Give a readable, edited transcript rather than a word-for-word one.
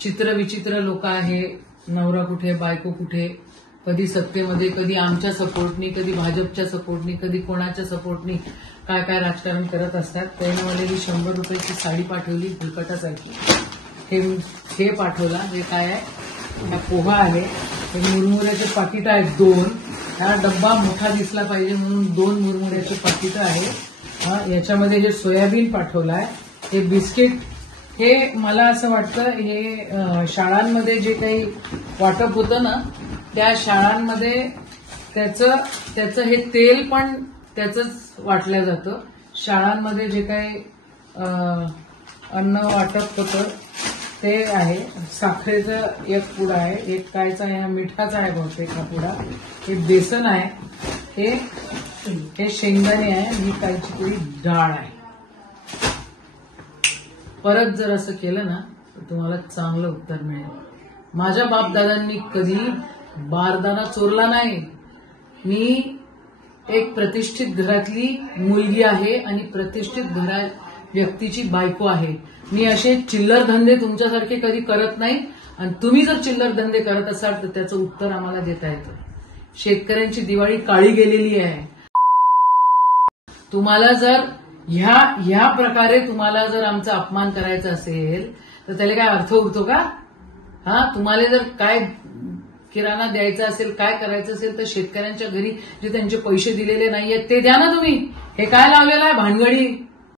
चित्र विचित्र लोक आहे, नवरा कुठे बायको कुठे, कधी सत्तेमध्ये, कधी आमच्या सपोर्टनी, कधी भाजपच्या सपोर्टनी, कधी कोणाच्या सपोर्टनी काय काय राजकारण करत असतात. त्याने मला ही 100 रुपयाची साडी पाठवली फुलकटासारखी. हे पाठवला. हे काय आहे? हा पोहा आहे. हे मुरमुऱ्याचे पाकिट आहेत 2. हा डब्बा मोठा दिसला पाहिजे म्हणून 2 मुरमुऱ्याचे पाकिट आहे. याच्यामध्ये हे सोयाबीन पाठवलाय. हे बिस्किट. हे मला असं वाटतं हे शाळांमध्ये जे काही वाटप होतं ना, त्या शाळांमध्ये त्याचं हे तेल पण त्याचंच वाटलं जातं. शाळांमध्ये जे काही अन्न वाटप होतं ते आहे. साखरेचं एक पुडा आहे, एक कायचा आहे, मिठाचा आहे बहुतेक हा पुडा. हे बेसन आहे, हे शेंगदाणे आहे, ही कायची तरी डाळ आहे. परत जर असं केलं ना तर तुम्हाला चांगलं उत्तर मिळेल. माझ्या बापदादांनी कधी बारदाना चोरला नाही. मी एक प्रतिष्ठित घरातली मुलगी आहे आणि प्रतिष्ठित व्यक्तीची बायको आहे. मी असे चिल्लर धंदे तुमच्यासारखे कधी करत नाही. आणि तुम्ही जर चिल्लर धंदे करत असाल तर त्याचं उत्तर आम्हाला देता येतं. शेतकऱ्यांची दिवाळी काळी गेलेली आहे. तुम्हाला जर ह्या प्रकारे तुम्हाला जर आमचा अपमान करायचा असेल तर त्याला काय अर्थ उरतो का? तुम्हाला जर काय किराणा द्यायचा असेल, काय करायचं असेल तर शेतकऱ्यांच्या घरी जे त्यांचे पैसे दिलेले नाहीयेत ते द्या ना तुम्ही. हे काय लावलेलं आहे भानगडी?